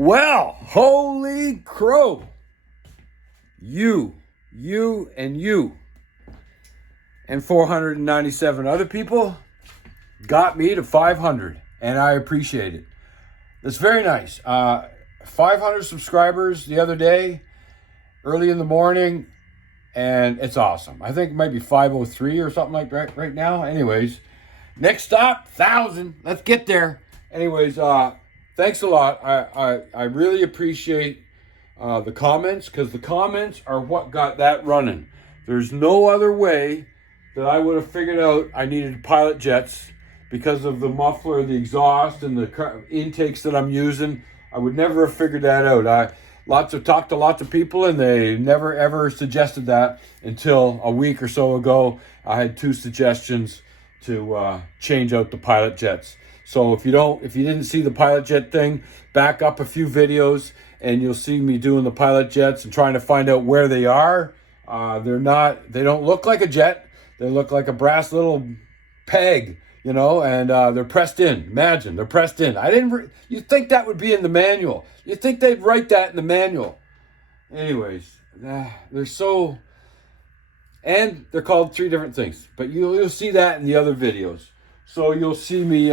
Well, holy crow. You, and 497 other people got me to 500, and I appreciate it. That's very nice. 500 subscribers the other day, early in the morning, and it's awesome. I think it might be 503 or something like that right now. Anyways, next stop, 1,000. Let's get there. Anyways, thanks a lot. I really appreciate the comments, because the comments are what got that running. There's no other way that I would have figured out I needed pilot jets because of the muffler, the exhaust, and the intakes that I'm using. I would never have figured that out. I talked to lots of people, and they never ever suggested that until a week or so ago. I had 2 suggestions to change out the pilot jets. So if you didn't see the pilot jet thing, back up a few videos and you'll see me doing the pilot jets and trying to find out where they are. They don't look like a jet. They look like a brass little peg, and they're pressed in. Imagine, they're pressed in. You'd think that would be in the manual. You'd think they'd write that in the manual. Anyways, they're so, and they're called 3 different things, but you'll see that in the other videos. So you'll see me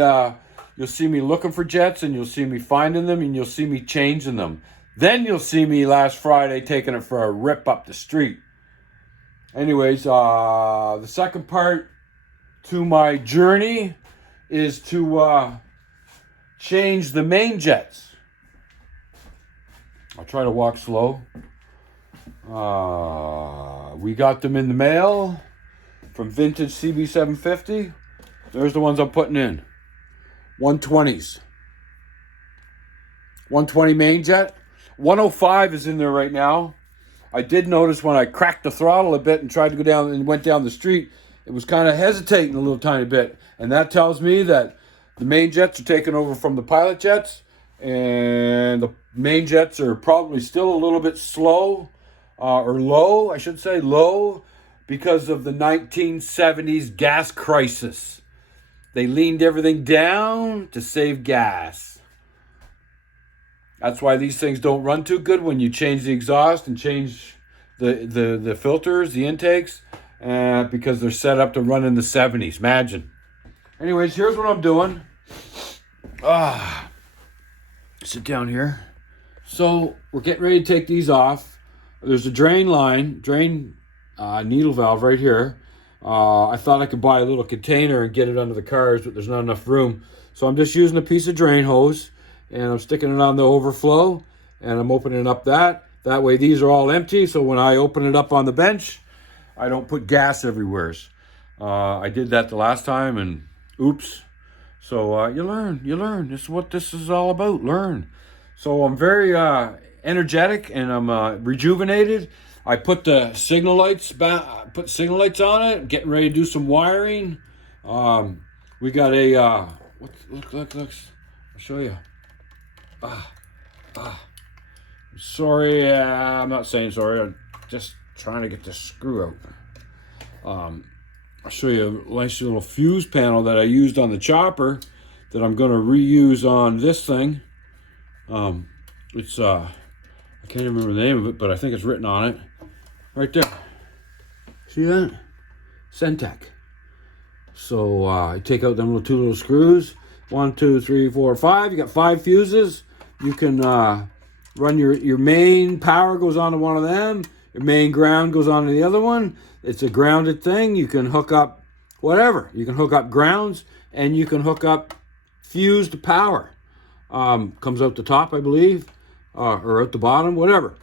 looking for jets, and you'll see me finding them, and you'll see me changing them. Then you'll see me last Friday taking it for a rip up the street. Anyways, the second part to my journey is to change the main jets. I'll try to walk slow. We got them in the mail from Vintage CB750. There's the ones I'm putting in. 120s. 120 main jet. 105 is in there right now. I did notice when I cracked the throttle a bit and tried to go down and went down the street, it was kind of hesitating a little tiny bit. And that tells me that the main jets are taking over from the pilot jets, and the main jets are probably still a little bit slow, or low, I should say, low, because of the 1970s gas crisis. They leaned everything down to save gas. That's why these things don't run too good when you change the exhaust and change the filters, the intakes, because they're set up to run in the 70s. Imagine. Anyways, here's what I'm doing. Sit down here. So we're getting ready to take these off. There's a drain needle valve right here. I thought I could buy a little container and get it under the cars, but there's not enough room. So I'm just using a piece of drain hose, and I'm sticking it on the overflow, and I'm opening up that. That way these are all empty, so when I open it up on the bench, I don't put gas everywhere. I did that the last time, and oops. So you learn. This is what this is all about, learn. So I'm very energetic, and I'm rejuvenated. I put the signal lights on it, getting ready to do some wiring. We got a, look, I'll show you. Sorry, I'm not saying sorry, I'm just trying to get this screw out. I'll show you a nice little fuse panel that I used on the chopper that I'm going to reuse on this thing. It's, I can't even remember the name of it, but I think it's written on it. Right there. See that? Centec. So you take out them 2 little screws. 1, 2, 3, 4, 5. You got 5 fuses. You can run your main power goes onto one of them. Your main ground goes onto the other one. It's a grounded thing. You can hook up whatever. You can hook up grounds, and you can hook up fused power. Comes out the top, I believe, or out the bottom, whatever.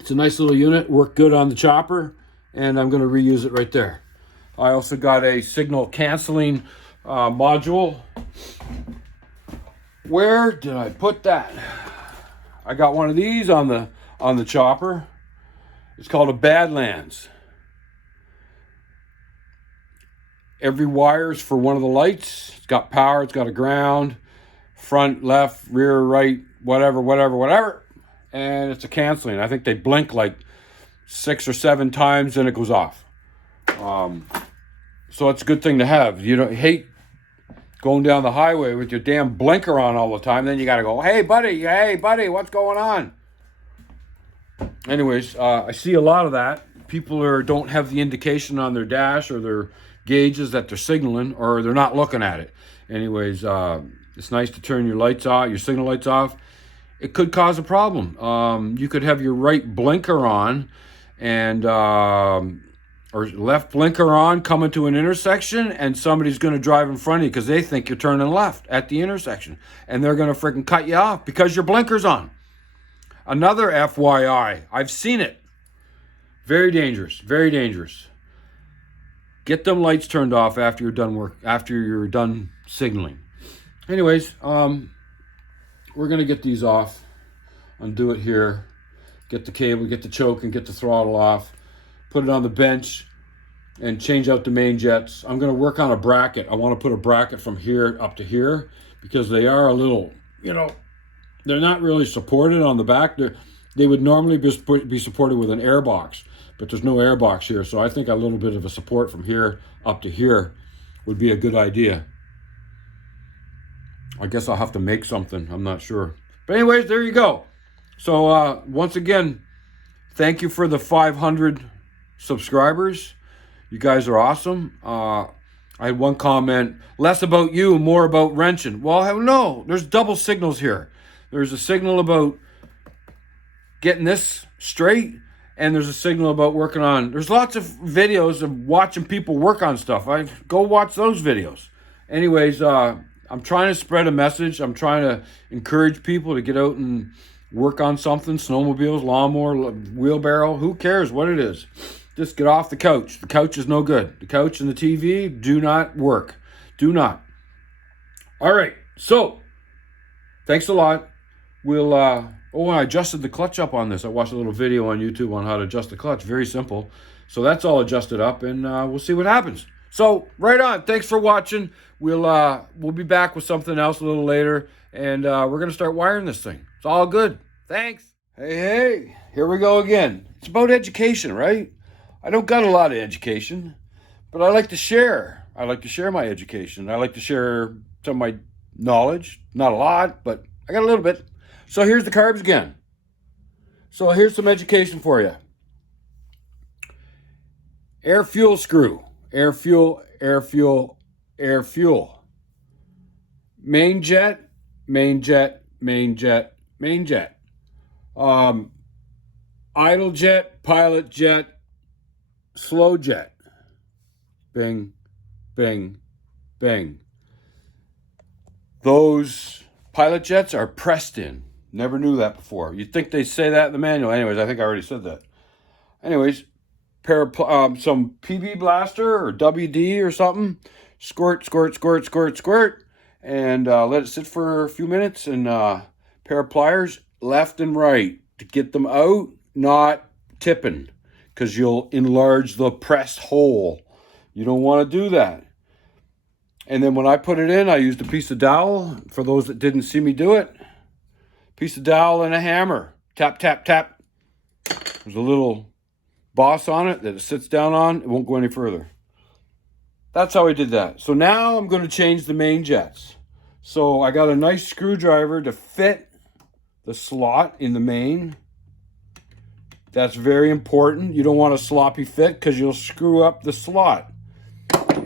It's a nice little unit, worked good on the chopper, and I'm going to reuse it right there. I also got a signal canceling module. Where did I put that? I got one of these on on the chopper. It's called a Badlands. Every wire is for one of the lights. It's got power, it's got a ground, front, left, rear, right, whatever. And it's a canceling. I think they blink like 6 or 7 times and it goes off. So it's a good thing to have. You don't hate going down the highway with your damn blinker on all the time. Then you got to go, hey, buddy, what's going on? Anyways, I see a lot of that. People don't have the indication on their dash or their gauges that they're signaling, or they're not looking at it. Anyways, it's nice to turn your lights off, your signal lights off. It could cause a problem. You could have your right blinker on and or left blinker on coming to an intersection, and somebody's going to drive in front of you because they think you're turning left at the intersection, and they're going to freaking cut you off because your blinker's on. Another FYI, I've seen it. Very dangerous, very dangerous. Get them lights turned off after you're done signaling. Anyways, we're going to get these off, undo it here, get the cable, get the choke, and get the throttle off, put it on the bench, and change out the main jets. I'm going to work on a bracket. I want to put a bracket from here up to here because they are a little, they're not really supported on the back. They would normally be supported with an air box, but there's no air box here, so I think a little bit of a support from here up to here would be a good idea. I guess I'll have to make something. I'm not sure. But anyways, there you go. So once again, thank you for the 500 subscribers. You guys are awesome. I had one comment, less about you, more about wrenching. Well, no, there's double signals here. There's a signal about getting this straight, and there's a signal about working on. There's lots of videos of watching people work on stuff. I go watch those videos. Anyways, I'm trying to spread a message. I'm trying to encourage people to get out and work on something. Snowmobiles, lawnmower, wheelbarrow. Who cares what it is? Just get off the couch. The couch is no good. The couch and the TV do not work. Do not. All right. So, thanks a lot. We'll, I adjusted the clutch up on this. I watched a little video on YouTube on how to adjust the clutch. Very simple. So that's all adjusted up, and we'll see what happens. So, right on. Thanks for watching. We'll be back with something else a little later, and we're going to start wiring this thing. It's all good. Thanks. Hey, here we go again. It's about education, right? I don't got a lot of education, but I like to share. I like to share my education. I like to share some of my knowledge. Not a lot, but I got a little bit. So here's the carbs again. So here's some education for you. Air fuel screw. Air fuel, air fuel, air fuel. Main jet, main jet, main jet, main jet. Idle jet, pilot jet, slow jet. Bing, bing, bing. Those pilot jets are pressed in. Never knew that before. You'd think they say that in the manual. Anyways, I think I already said that. Anyways, some PB blaster or WD or something. Squirt, squirt, squirt, squirt, squirt. And let it sit for a few minutes. And pair of pliers left and right to get them out, not tipping, because you'll enlarge the pressed hole. You don't want to do that. And then when I put it in, I used a piece of dowel. For those that didn't see me do it, piece of dowel and a hammer. Tap, tap, tap. There's a little boss on it that it sits down on. It won't go any further. That's how I did that. So now I'm going to change the main jets. So I got a nice screwdriver to fit the slot in the main. That's very important. You don't want a sloppy fit because you'll screw up the slot.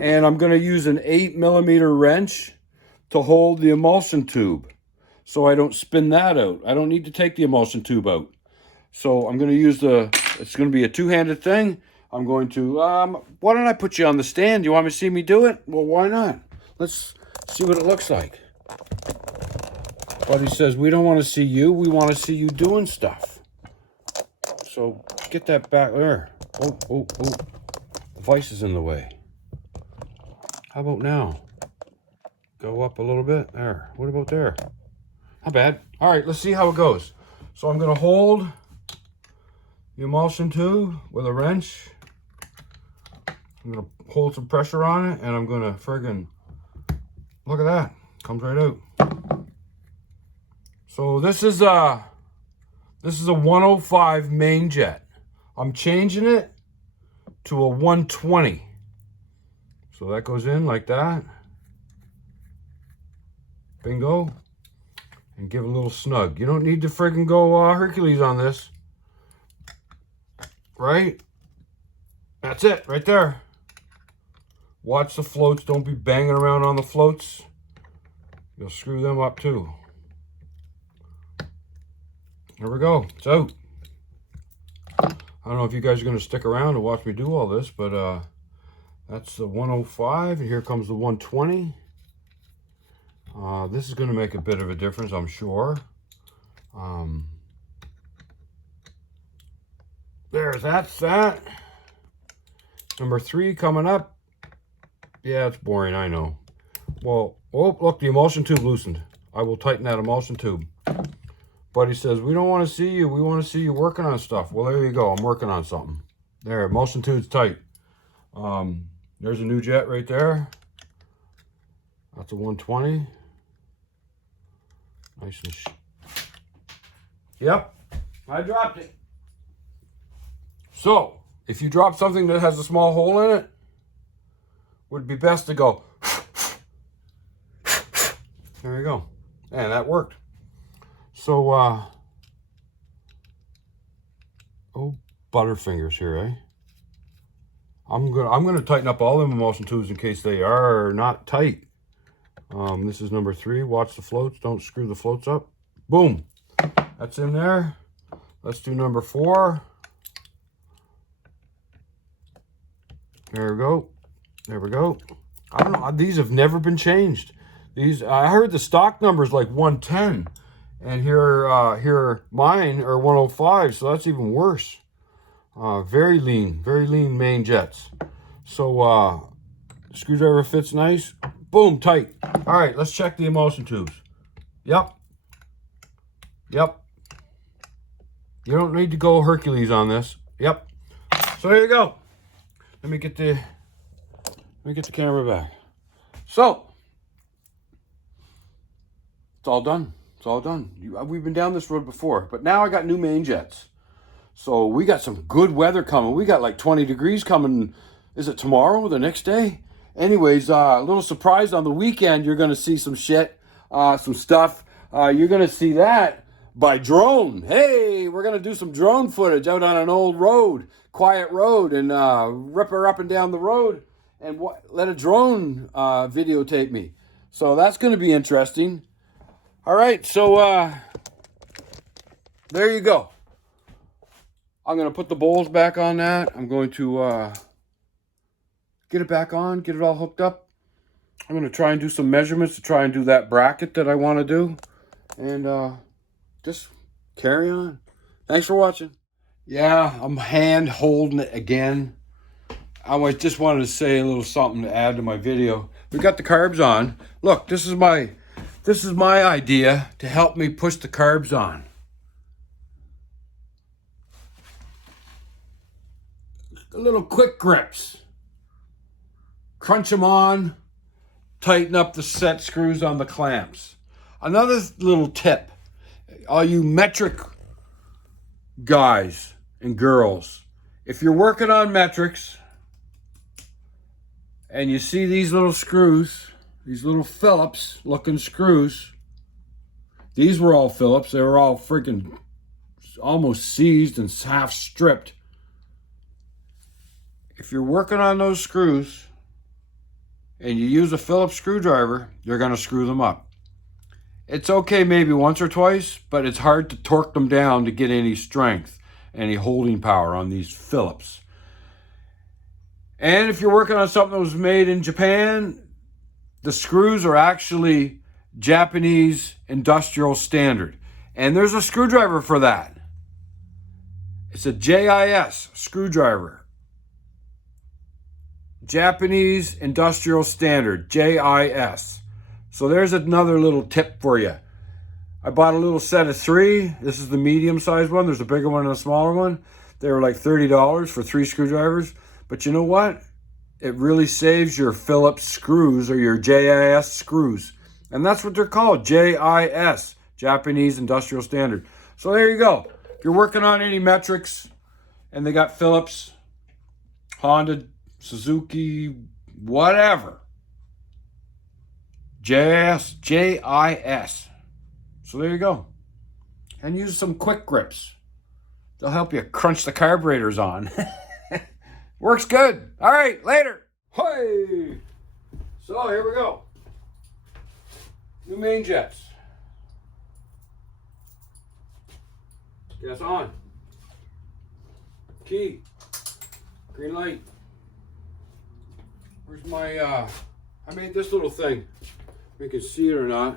And I'm going to use an 8mm wrench to hold the emulsion tube so I don't spin that out. I don't need to take the emulsion tube out. So I'm going to use it's going to be a two-handed thing. I'm going to, why don't I put you on the stand? You want me to see me do it? Well, why not? Let's see what it looks like. Buddy says, we don't want to see you. We want to see you doing stuff. So get that back there. Oh. The vice is in the way. How about now? Go up a little bit. There. What about there? Not bad. All right, let's see how it goes. So I'm going to hold the emulsion tube with a wrench. I'm gonna hold some pressure on it, and I'm gonna friggin', look at that, comes right out. So this is a 105 main jet. I'm changing it to a 120. So that goes in like that. Bingo. And give a little snug. You don't need to friggin' go Hercules on this. Right? That's it, right there. Watch the floats. Don't be banging around on the floats. You'll screw them up too. There we go. It's out. I don't know if you guys are going to stick around to watch me do all this, but that's the 105, and here comes the 120. This is going to make a bit of a difference, I'm sure. That's that. Number 3 coming up. Yeah, it's boring, I know. Well, oh, look, the emulsion tube loosened. I will tighten that emulsion tube. Buddy says, we don't want to see you. We want to see you working on stuff. Well, there you go. I'm working on something. There, emulsion tube's tight. There's a new jet right there. That's a 120. Nice and yep, I dropped it. So, if you drop something that has a small hole in it, would be best to go. There you go. And that worked. So, oh, butterfingers here, eh? I'm gonna tighten up all them emulsion tubes in case they are not tight. This is number 3. Watch the floats. Don't screw the floats up. Boom. That's in there. Let's do number 4. There we go. There we go. I don't know. These have never been changed. These, I heard the stock number is like 110. And here mine are 105, so that's even worse. Very lean main jets. So screwdriver fits nice. Boom, tight. All right, let's check the emulsion tubes. Yep. You don't need to go Hercules on this. Yep. So there you go. Let me get the camera back. So it's all done. It's all done. We've been down this road before, but now I got new main jets. So we got some good weather coming. We got like 20 degrees coming. Is it tomorrow or the next day? Anyways, a little surprise on the weekend. You're going to see some shit, some stuff. You're going to see that by drone. Hey, we're going to do some drone footage out on an old road, quiet road, and rip her up and down the road and let a drone videotape me. So that's going to be interesting. All right, so there you go. I'm going to put the bowls back on that. I'm going to get it back on, get it all hooked up. I'm going to try and do some measurements to try and do that bracket that I want to do. And just carry on. Thanks for watching. Yeah, I'm hand holding it again. I just wanted to say a little something to add to my video. We got the carbs on. Look, this is my idea to help me push the carbs on. A little quick grips. Crunch them on. Tighten up the set screws on the clamps. Another little tip. All you metric guys and girls, if you're working on metrics and you see these little screws, these little Phillips looking screws, these were all Phillips. They were all freaking almost seized and half stripped. If you're working on those screws and you use a Phillips screwdriver, you're going to screw them up. It's okay maybe once or twice, but it's hard to torque them down to get any strength, any holding power on these Phillips. And if you're working on something that was made in Japan, the screws are actually Japanese industrial standard. And there's a screwdriver for that. It's a JIS screwdriver. Japanese Industrial Standard, JIS. So there's another little tip for you. I bought a little set of 3. This is the medium-sized one. There's a bigger one and a smaller one. They were like $30 for 3 screwdrivers. But you know what? It really saves your Phillips screws or your JIS screws. And that's what they're called, JIS, Japanese Industrial Standard. So there you go. If you're working on any metrics and they got Phillips, Honda, Suzuki, whatever, JIS. So there you go. And use some quick grips. They'll help you crunch the carburetors on. Works good. All right, later. Hey. So here we go. New main jets. Gas on. Key. Green light. Where's my, I made this little thing. You can see it or not.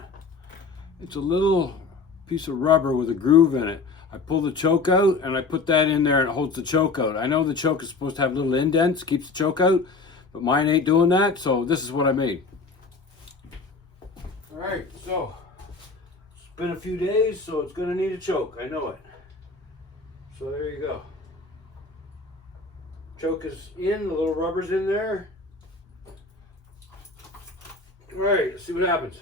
It's a little piece of rubber with a groove in it. I pull the choke out and I put that in there and it holds the choke out. I know the choke is supposed to have little indents, keeps the choke out, but mine ain't doing that, so this is what I made. All right, so it's been a few days, so it's gonna need a choke, I know it. So there you go. Choke is in, the little rubber's in there. All right, let's see what happens.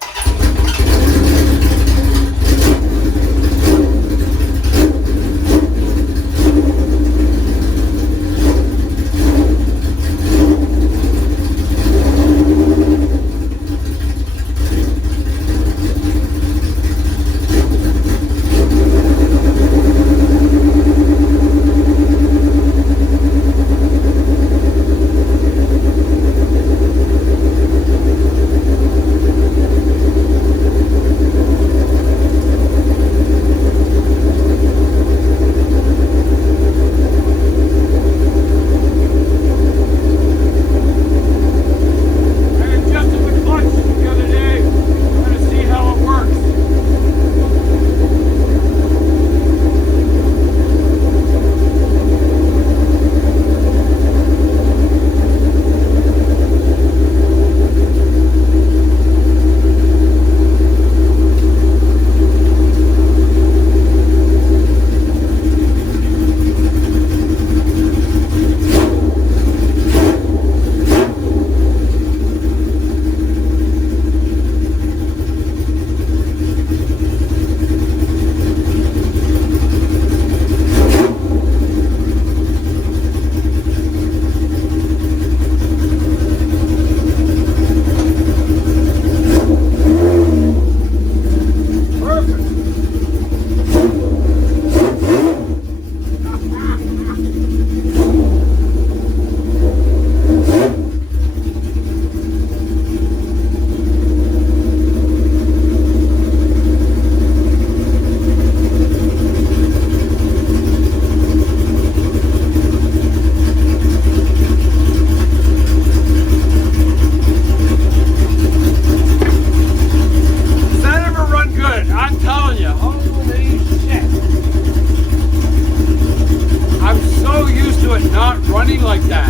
Like that.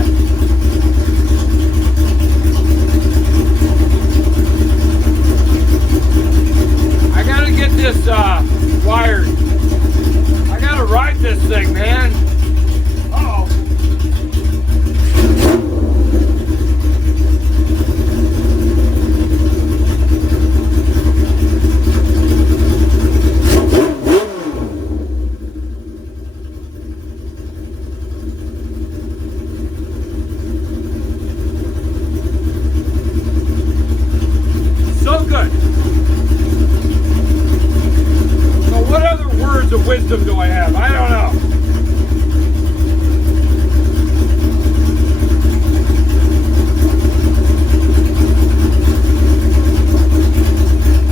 I gotta get this wired. I gotta ride this thing, man. Uh-oh. Of wisdom do I have? I don't know.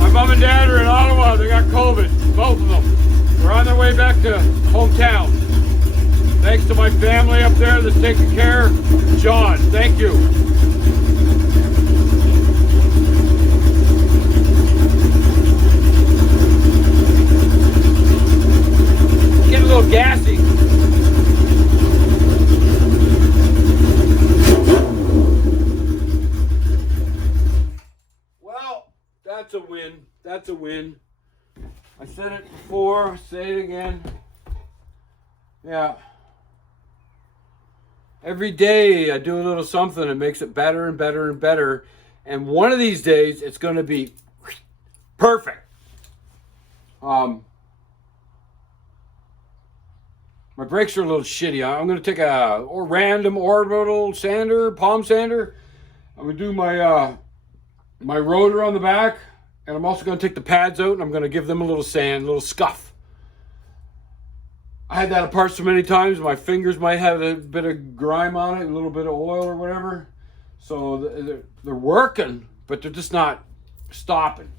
My mom and dad are in Ottawa. They got COVID, both of them. They're on their way back to hometown. Thanks to my family up there that's taking care. John, thank you. Getting a little gassy. Well, that's a win. That's a win. I said it before, say it again. Yeah. Every day I do a little something that makes it better and better and better. And one of these days it's going to be perfect. My brakes are a little shitty. I'm going to take a random orbital sander, palm sander. I'm going to do my my rotor on the back. And I'm also going to take the pads out and I'm going to give them a little sand, a little scuff. I had that apart so many times, my fingers might have a bit of grime on it, a little bit of oil or whatever. So they're working, but they're just not stopping.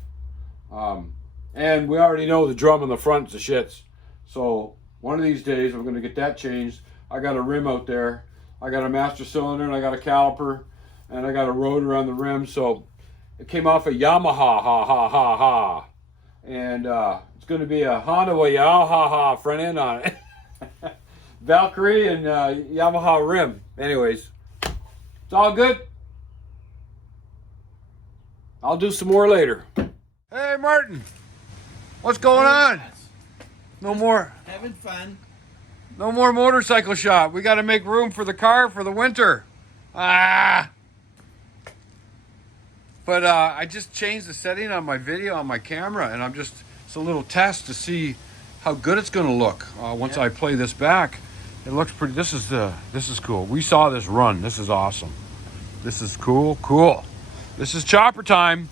And we already know the drum on the front is the shits. So one of these days, I'm going to get that changed. I got a rim out there. I got a master cylinder, and I got a caliper, and I got a rotor on the rim. So it came off a Yamaha, and it's going to be a Honda with Yamaha front end on it. Valkyrie and Yamaha rim. Anyways, it's all good. I'll do some more later. Hey, Martin. What's going on? No more. Having fun. No more motorcycle shop. We got to make room for the car for the winter. But I just changed the setting on my video on my camera, and it's a little test to see how good it's going to look once I play this back. It looks pretty. This is cool. We saw this run. This is awesome. This is cool. This is chopper time.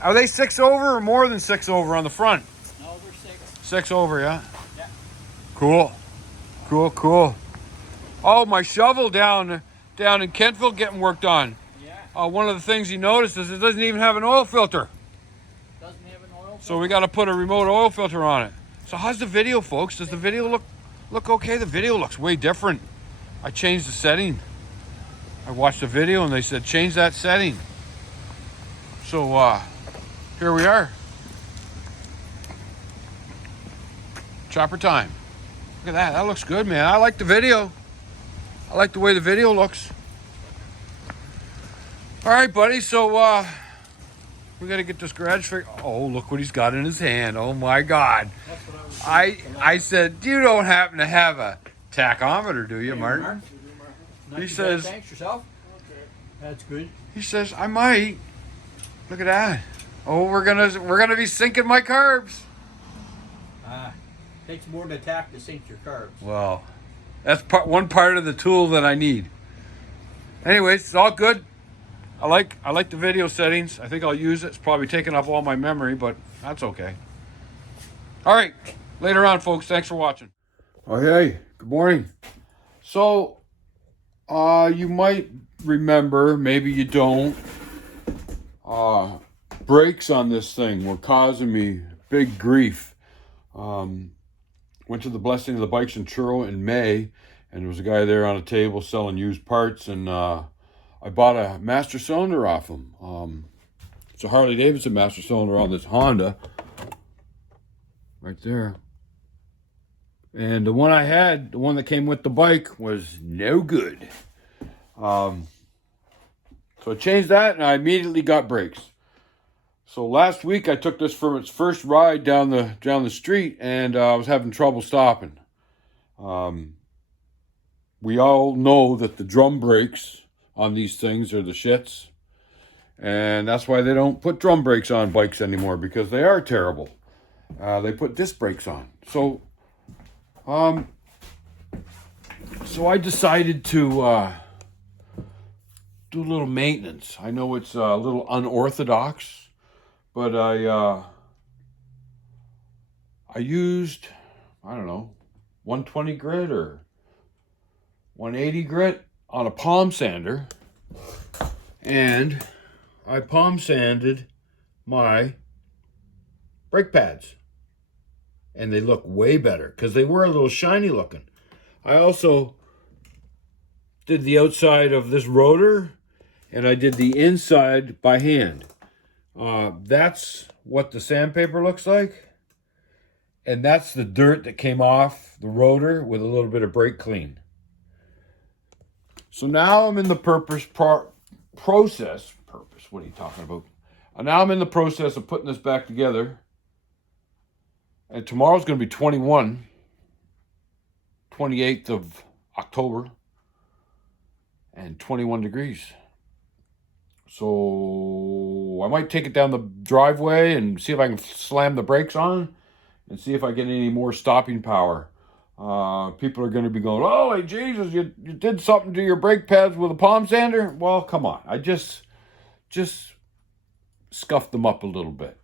Are they 6 over or more than 6 over on the front? No, we're 6. 6 over, yeah? Yeah. Cool. Oh, my shovel down in Kentville getting worked on. Yeah. One of the things you noticed is it doesn't even have an oil filter. Doesn't have an oil filter? So we got to put a remote oil filter on it. So how's the video, folks? Does the video look okay? The video looks way different. I changed the setting. I watched the video and they said change that setting. So here we are. Chopper time. Look at that. That looks good, man. I like the video. I like the way the video looks. All right, buddy. So we got to get this garage fixed. Oh, look what he's got in his hand. Oh my God. That's what I was saying. I said, you don't happen to have a tachometer, do you, Martin? Not He too says- bad, thanks yourself. Okay. That's good. He says, I might. Look at that. Oh, we're gonna be sinking my carbs. Takes more than a tack to sink your carbs. Well, that's one part of the tool that I need. Anyways, it's all good. I like the video settings. I think I'll use it. It's probably taking up all my memory, but that's okay. All right, later on, folks. Thanks for watching. Oh, hey, good morning. So, you might remember, maybe you don't, brakes on this thing were causing me big grief. Went to the Blessing of the Bikes in Truro in May, and there was a guy there on a table selling used parts, and I bought a master cylinder off him. It's a Harley Davidson master cylinder on this Honda, right there. And the one I had, the one that came with the bike, was no good. So I changed that, and I immediately got brakes. So last week I took this for its first ride down the street, and I was having trouble stopping. We all know that the drum brakes on these things are the shits, and that's why they don't put drum brakes on bikes anymore, because they are terrible. They put disc brakes on. So I decided to do a little maintenance. I know it's a little unorthodox, but I used, I don't know, 120 grit or 180 grit on a palm sander, and I palm sanded my brake pads, and they look way better because they were a little shiny looking. I also did the outside of this rotor, and I did the inside by hand. That's what the sandpaper looks like, and that's the dirt that came off the rotor with a little bit of brake clean. So now I'm in the process. What are you talking about? Now I'm in the process of putting this back together, And tomorrow's going to be 21, 28th of October, and 21 degrees. So I might take it down the driveway and see if I can slam the brakes on and see if I get any more stopping power. People are going to be going, oh, hey, Jesus, you did something to your brake pads with a palm sander? Well, come on. I just scuffed them up a little bit.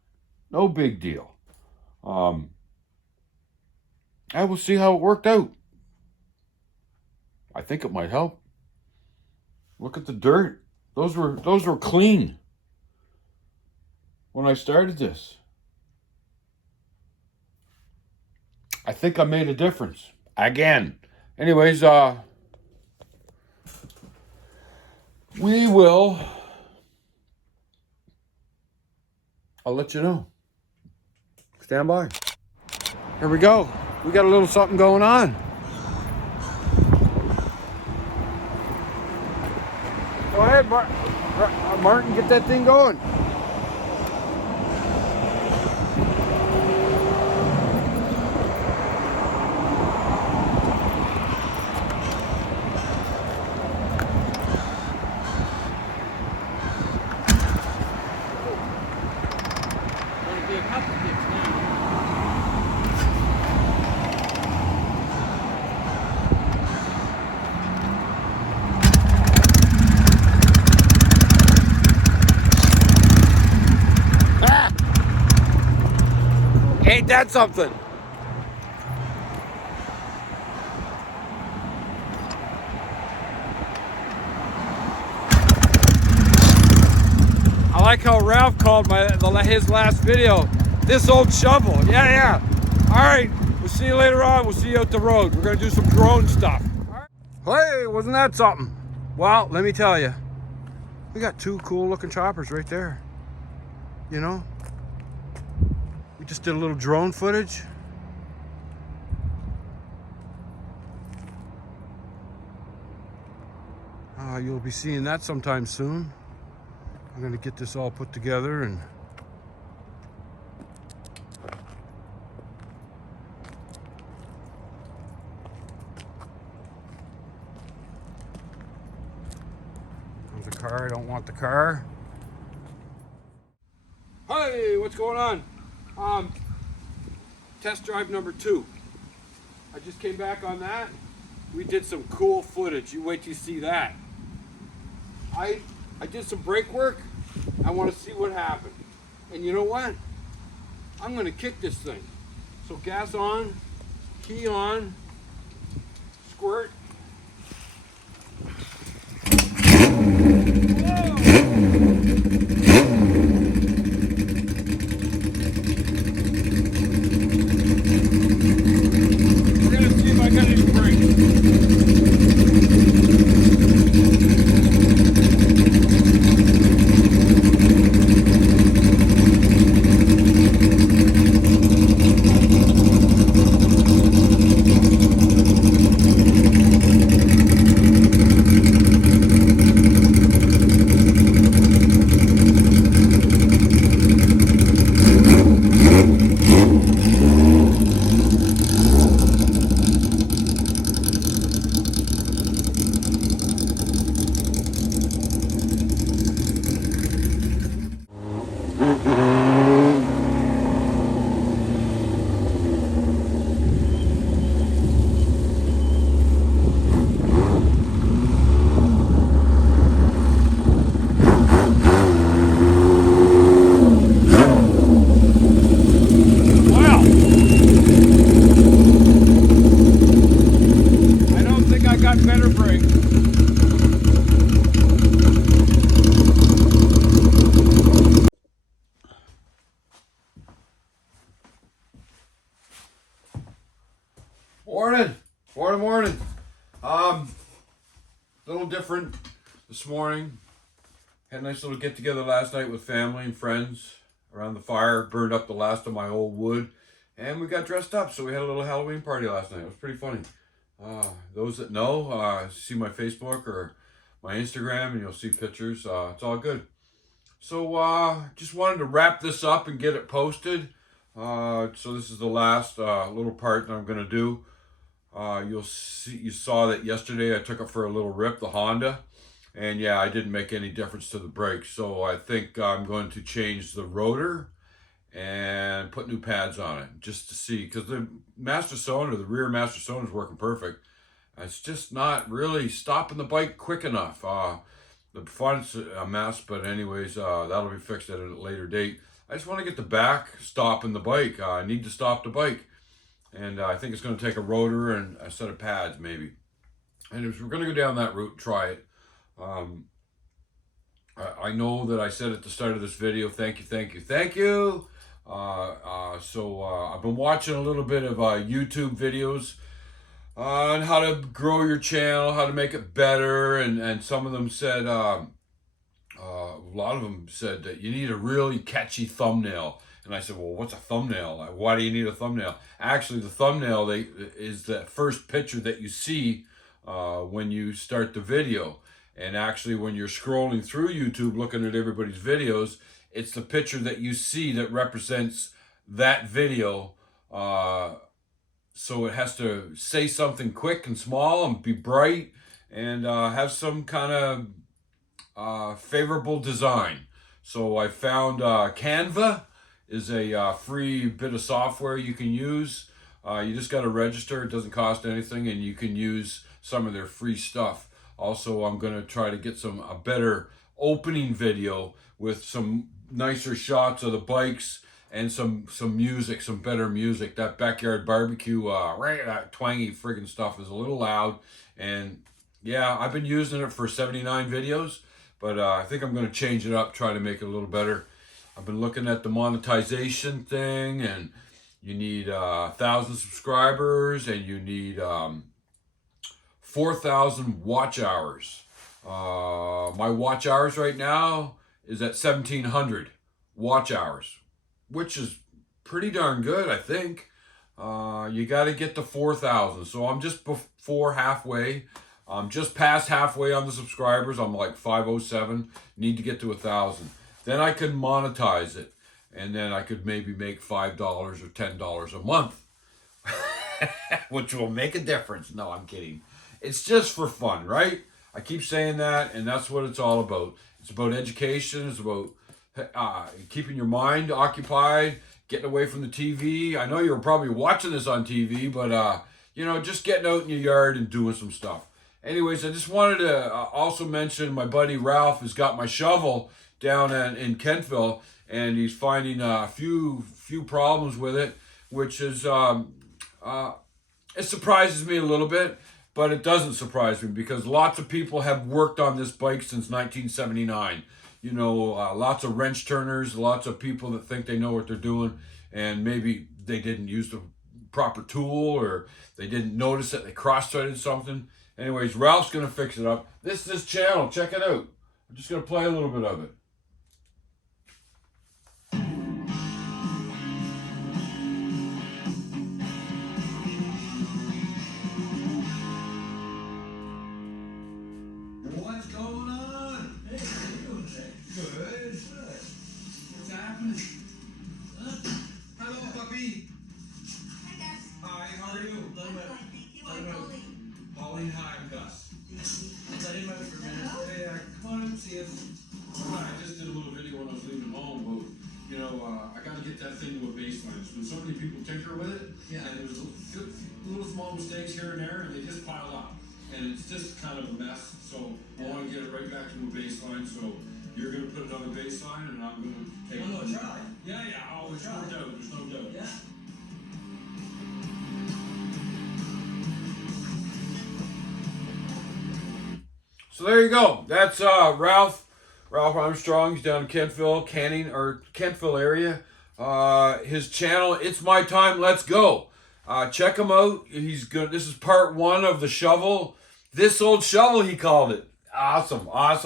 No big deal. I will see how it worked out. I think it might help. Look at the dirt. Those were clean when I started this. I think I made a difference. Again. Anyways, we will. I'll let you know. Stand by. Here we go. We got a little something going on. Go ahead, Martin, get that thing going. There'll be a couple kicks now. Ain't that something? I like how Ralph called his last video, this old shovel. Yeah. All right, we'll see you later on. We'll see you out the road. We're gonna do some drone stuff. Hey, wasn't that something? Well, let me tell you, we got two cool looking choppers right there. You know, we just did a little drone footage. You'll be seeing that sometime soon. I'm gonna get this all put together and the car. I don't want the car. Hey, what's going on? Test drive number 2. I just came back on that. We did some cool footage. You wait till you see that. I did some brake work. I want to see what happened. And you know what? I'm going to kick this thing. So gas on, key on, squirt. We're going to see if I got any brakes. Morning. Little different this morning. Had a nice little get together last night with family and friends around the fire. Burned up the last of my old wood, and we got dressed up. So we had a little Halloween party last night. It was pretty funny. Those that know, see my Facebook or my Instagram, and you'll see pictures. It's all good. So just wanted to wrap this up and get it posted. So this is the last little part that I'm gonna do. You saw that yesterday I took it for a little rip, the Honda. And yeah, I didn't make any difference to the brakes. So I think I'm going to change the rotor and put new pads on it just to see. Because the master cylinder, the rear master cylinder is working perfect. It's just not really stopping the bike quick enough. The front's a mess, but anyways, that'll be fixed at a later date. I just want to get the back stopping the bike. I need to stop the bike. And I think it's going to take a rotor and a set of pads maybe. And if we're going to go down that route, try it. Um, I know that I said at the start of this video, thank you, thank you, thank you. So I've been watching a little bit of YouTube videos on how to grow your channel, how to make it better, and some of them said, a lot of them said that you need a really catchy thumbnail. And I said, well, what's a thumbnail? Why do you need a thumbnail? Actually, the thumbnail is the first picture that you see when you start the video. And actually, when you're scrolling through YouTube looking at everybody's videos, it's the picture that you see that represents that video. So it has to say something quick and small and be bright and have some kind of favorable design. So I found Canva is a free bit of software you can use. You just got to register. It doesn't cost anything, and you can use some of their free stuff. Also, I'm going to try to get a better opening video with some nicer shots of the bikes and some music, some better music. That backyard barbecue, that twangy friggin' stuff is a little loud. And yeah, I've been using it for 79 videos, but I think I'm going to change it up, try to make it a little better. I've been looking at the monetization thing, and you need 1,000 subscribers, and you need 4,000 watch hours. My watch hours right now is at 1,700 watch hours, which is pretty darn good, I think. You got to get to 4,000. So I'm just before halfway. I'm just past halfway on the subscribers. I'm like 507. Need to get to 1,000. Then I could monetize it. And then I could maybe make $5 or $10 a month, which will make a difference. No, I'm kidding. It's just for fun, right? I keep saying that, and that's what it's all about. It's about education. It's about keeping your mind occupied, getting away from the TV. I know you're probably watching this on TV, but just getting out in your yard and doing some stuff. Anyways, I just wanted to also mention my buddy Ralph has got my shovel down in Kentville, and he's finding a few problems with it, which is it surprises me a little bit. But it doesn't surprise me because lots of people have worked on this bike since 1979. Lots of wrench turners, lots of people that think they know what they're doing, and maybe they didn't use the proper tool or they didn't notice that they cross-threaded something. Anyways, Ralph's going to fix it up. This is his channel. Check it out. I'm just going to play a little bit of it. What's going on? Hey, how you doing today? Good. What's happening? Hello, puppy. Hi, Gus. Hi, how are you? I'm fine, thank you. I'm Colleen. Pauline, hi, Gus. Let him out for a minute. Hey, come on and see us. I just did a little video when I was leaving home about, I got to get that thing to a baseline. So many people tinker with it, Yeah. and there's little small mistakes here and there, and they just pile up. And it's just kind of a mess, so I want to get it right back to a baseline. So you're going to put it on the baseline, and I'm going to take I'm gonna try. Yeah, oh, there's no doubt, there's no doubt. Yeah. So there you go. That's Ralph Armstrong. He's down in Kentville area. His channel, It's My Time, Let's Go. Check him out. He's good. This is part 1 of the shovel. This old shovel, he called it. Awesome. I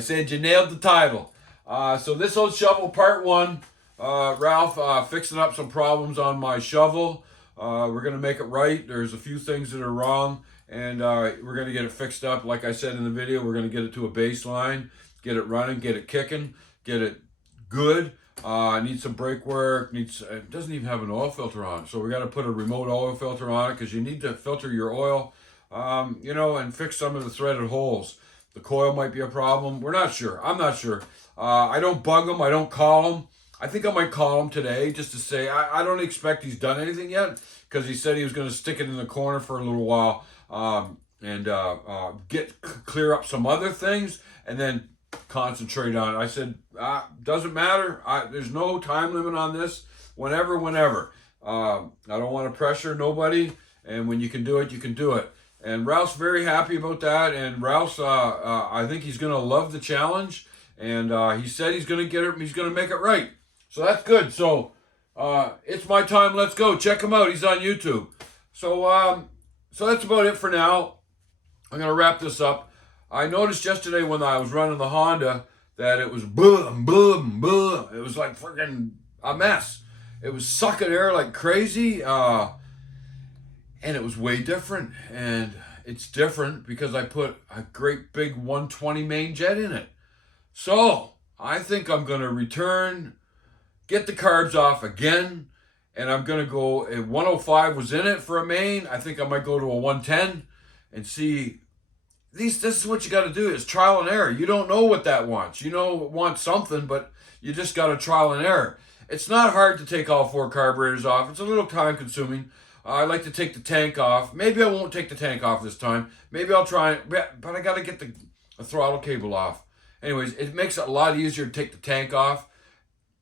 said you nailed the title. So this old shovel, part 1. Ralph fixing up some problems on my shovel. We're going to make it right. There's a few things that are wrong, and we're going to get it fixed up. Like I said in the video, we're going to get it to a baseline, get it running, get it kicking, get it good. Needs some brake work. It doesn't even have an oil filter on it, so we got to put a remote oil filter on it because you need to filter your oil, and fix some of the threaded holes. The coil might be a problem. We're not sure. I'm not sure. I don't bug him. I don't call him. I think I might call him today just to say I don't expect he's done anything yet because he said he was going to stick it in the corner for a little while and clear up some other things and then concentrate on it. I said, doesn't matter. There's no time limit on this. Whenever. I don't want to pressure nobody. And when you can do it, you can do it. And Ralph's very happy about that. And Ralph's, I think he's going to love the challenge. And he said he's going to get it. He's going to make it right. So that's good. So it's my time. Let's go. Check him out. He's on YouTube. So that's about it for now. I'm going to wrap this up. I noticed yesterday when I was running the Honda that it was boom, boom, boom. It was like freaking a mess. It was sucking air like crazy. And it was way different. And it's different because I put a great big 120 main jet in it. So I think I'm going to return, get the carbs off again, and I'm going to go, 105 was in it for a main. I think I might go to a 110 and see. This is what you got to do is trial and error. You don't know what that wants. You know it wants something, but you just got to trial and error. It's not hard to take all 4 carburetors off. It's a little time consuming. I like to take the tank off. Maybe I won't take the tank off this time. Maybe I'll try it, but I got to get the throttle cable off. Anyways, it makes it a lot easier to take the tank off,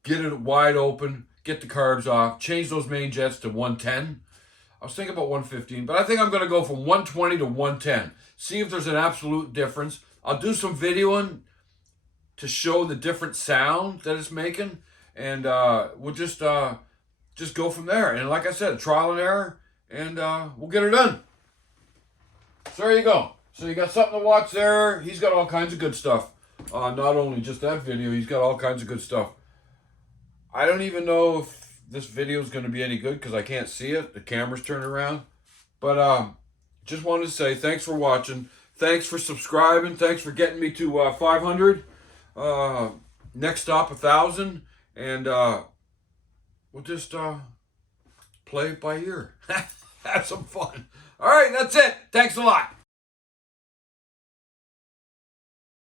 get it wide open, get the carbs off, change those main jets to 110. I was thinking about 115, but I think I'm going to go from 120 to 110. See if there's an absolute difference. I'll do some videoing to show the different sound that it's making, and we'll just go from there. And like I said, trial and error, and we'll get her done. So there you go. So you got something to watch there. He's got all kinds of good stuff. Not only just that video, he's got all kinds of good stuff. I don't even know if this video is going to be any good because I can't see it. The camera's turned around. But just wanted to say thanks for watching. Thanks for subscribing. Thanks for getting me to 500. Next stop, 1,000. And we'll just play it by ear. Have some fun. All right, that's it. Thanks a lot.